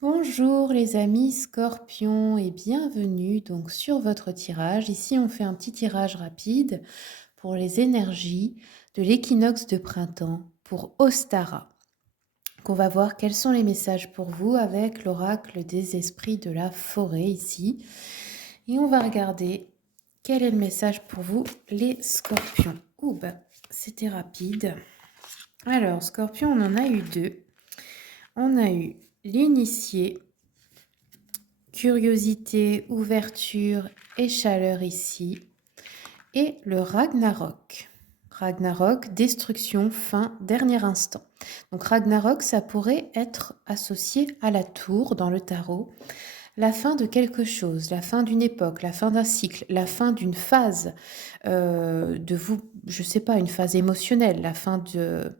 Bonjour les amis scorpions et bienvenue donc sur votre tirage. Ici on fait un petit tirage rapide pour les énergies de l'équinoxe de printemps pour Ostara. Donc on va voir quels sont les messages pour vous avec l'oracle des esprits de la forêt ici. Et on va regarder quel est le message pour vous les scorpions. Ouh bah c'était rapide. Alors scorpion on en a eu deux. On a eu l'initié. Curiosité, ouverture et chaleur ici. Et le Ragnarok. Ragnarok, destruction, fin, dernier instant. Donc Ragnarok, ça pourrait être associé à la tour dans le tarot. La fin de quelque chose, la fin d'une époque, la fin d'un cycle, la fin d'une phase de vous, je sais pas, une phase émotionnelle, la fin de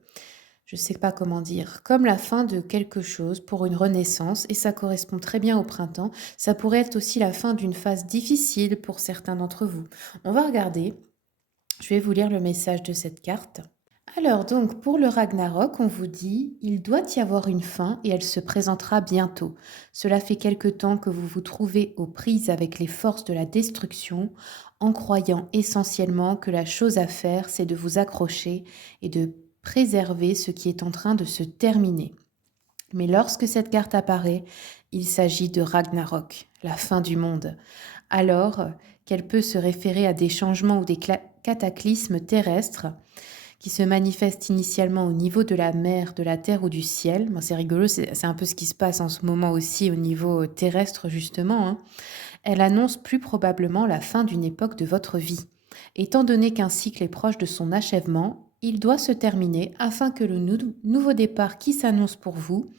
je sais pas comment dire, comme la fin de quelque chose pour une renaissance, et ça correspond très bien au printemps. Ça pourrait être aussi la fin d'une phase difficile pour certains d'entre vous. On va regarder, je vais vous lire le message de cette carte. Alors donc pour le Ragnarok, on vous dit, il doit y avoir une fin et elle se présentera bientôt. Cela fait quelque temps que vous vous trouvez aux prises avec les forces de la destruction, en croyant essentiellement que la chose à faire, c'est de vous accrocher et de préserver ce qui est en train de se terminer. Mais lorsque cette carte apparaît, il s'agit de Ragnarok, la fin du monde. Alors qu'elle peut se référer à des changements ou des cataclysmes terrestres, qui se manifeste initialement au niveau de la mer, de la terre ou du ciel. Bon, c'est rigolo, c'est un peu ce qui se passe en ce moment aussi au niveau terrestre justement, hein. Elle annonce plus probablement la fin d'une époque de votre vie. Étant donné qu'un cycle est proche de son achèvement, il doit se terminer afin que le nouveau départ qui s'annonce pour vous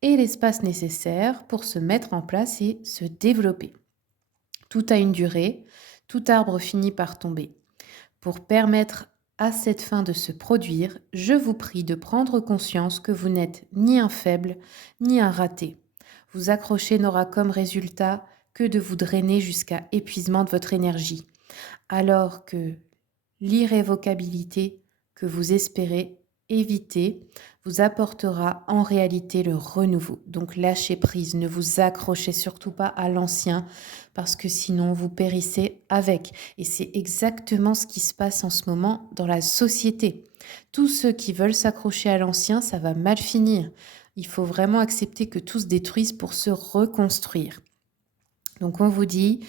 ait l'espace nécessaire pour se mettre en place et se développer. Tout a une durée, tout arbre finit par tomber. Pour permettre à cette fin de se produire, je vous prie de prendre conscience que vous n'êtes ni un faible, ni un raté. Vous accrocher n'aura comme résultat que de vous drainer jusqu'à épuisement de votre énergie, alors que l'irrévocabilité que vous espérez éviter vous apportera en réalité le renouveau. Donc lâchez prise, ne vous accrochez surtout pas à l'ancien parce que sinon vous périssez avec. Et c'est exactement ce qui se passe en ce moment dans la société. Tous ceux qui veulent s'accrocher à l'ancien, ça va mal finir. Il faut vraiment accepter que tout se détruise pour se reconstruire. Donc on vous dit,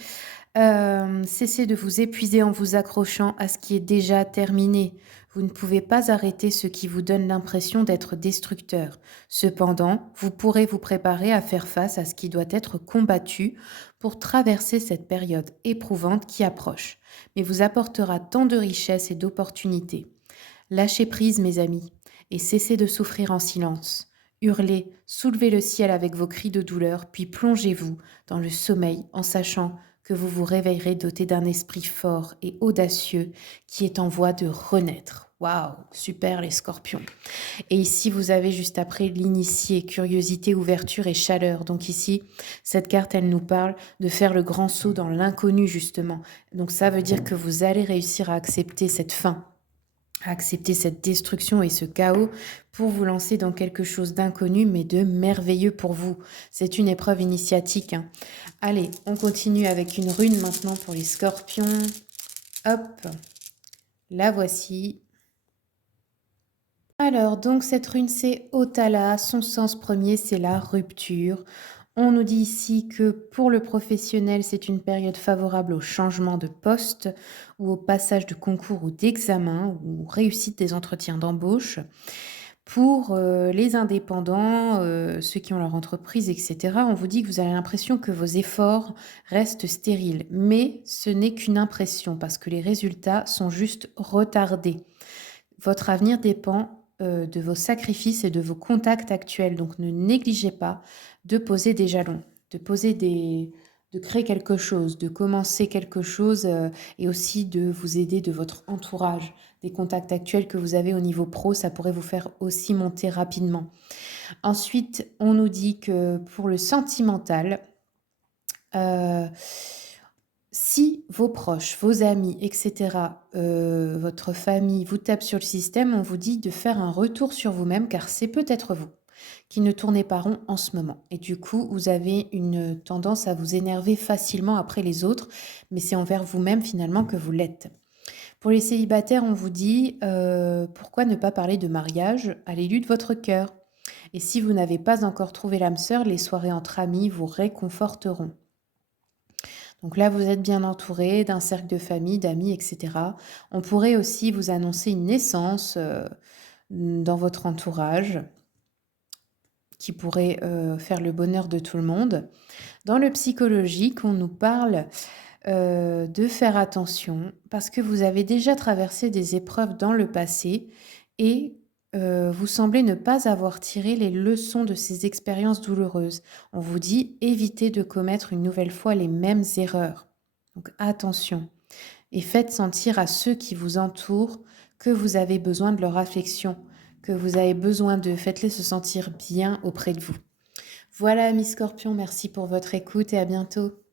cessez de vous épuiser en vous accrochant à ce qui est déjà terminé. Vous ne pouvez pas arrêter ce qui vous donne l'impression d'être destructeur. Cependant, vous pourrez vous préparer à faire face à ce qui doit être combattu pour traverser cette période éprouvante qui approche, mais vous apportera tant de richesses et d'opportunités. Lâchez prise, mes amis, et cessez de souffrir en silence. Hurlez, soulevez le ciel avec vos cris de douleur, puis plongez-vous dans le sommeil en sachant que vous vous réveillerez doté d'un esprit fort et audacieux qui est en voie de renaître. Waouh, super les scorpions. Et ici, vous avez juste après l'initié, curiosité, ouverture et chaleur. Donc ici, cette carte, elle nous parle de faire le grand saut dans l'inconnu, justement. Donc ça veut dire que vous allez réussir à accepter cette fin, à accepter cette destruction et ce chaos pour vous lancer dans quelque chose d'inconnu mais de merveilleux pour vous. C'est une épreuve initiatique, hein. Allez, on continue avec une rune maintenant pour les scorpions. Hop, la voici. Alors, donc cette rune, c'est Otala. Son sens premier, c'est la rupture. On nous dit ici que pour le professionnel, c'est une période favorable au changement de poste ou au passage de concours ou d'examen ou réussite des entretiens d'embauche. Pour les indépendants, ceux qui ont leur entreprise, etc., on vous dit que vous avez l'impression que vos efforts restent stériles. Mais ce n'est qu'une impression parce que les résultats sont juste retardés. Votre avenir dépend de vos sacrifices et de vos contacts actuels. Donc ne négligez pas de poser des jalons, de créer quelque chose, de commencer quelque chose et aussi de vous aider de votre entourage. Des contacts actuels que vous avez au niveau pro, ça pourrait vous faire aussi monter rapidement. Ensuite, on nous dit que pour le sentimental, euh, si vos proches, vos amis, etc., votre famille vous tapent sur le système, on vous dit de faire un retour sur vous-même car c'est peut-être vous. qui ne tournez pas rond en ce moment. Et du coup, vous avez une tendance à vous énerver facilement après les autres, mais c'est envers vous-même finalement que vous l'êtes. Pour les célibataires, on vous dit pourquoi ne pas parler de mariage à l'élu de votre cœur. Et si vous n'avez pas encore trouvé l'âme sœur, les soirées entre amis vous réconforteront. Donc là, vous êtes bien entouré d'un cercle de famille, d'amis, etc. On pourrait aussi vous annoncer une naissance dans votre entourage qui pourrait faire le bonheur de tout le monde. Dans le psychologique, on nous parle de faire attention parce que vous avez déjà traversé des épreuves dans le passé et vous semblez ne pas avoir tiré les leçons de ces expériences douloureuses. On vous dit évitez de commettre une nouvelle fois les mêmes erreurs. Donc attention et faites sentir à ceux qui vous entourent que vous avez besoin de leur affection, que vous avez besoin d'eux. Faites-les se sentir bien auprès de vous. Voilà, Miss Scorpion, merci pour votre écoute et à bientôt.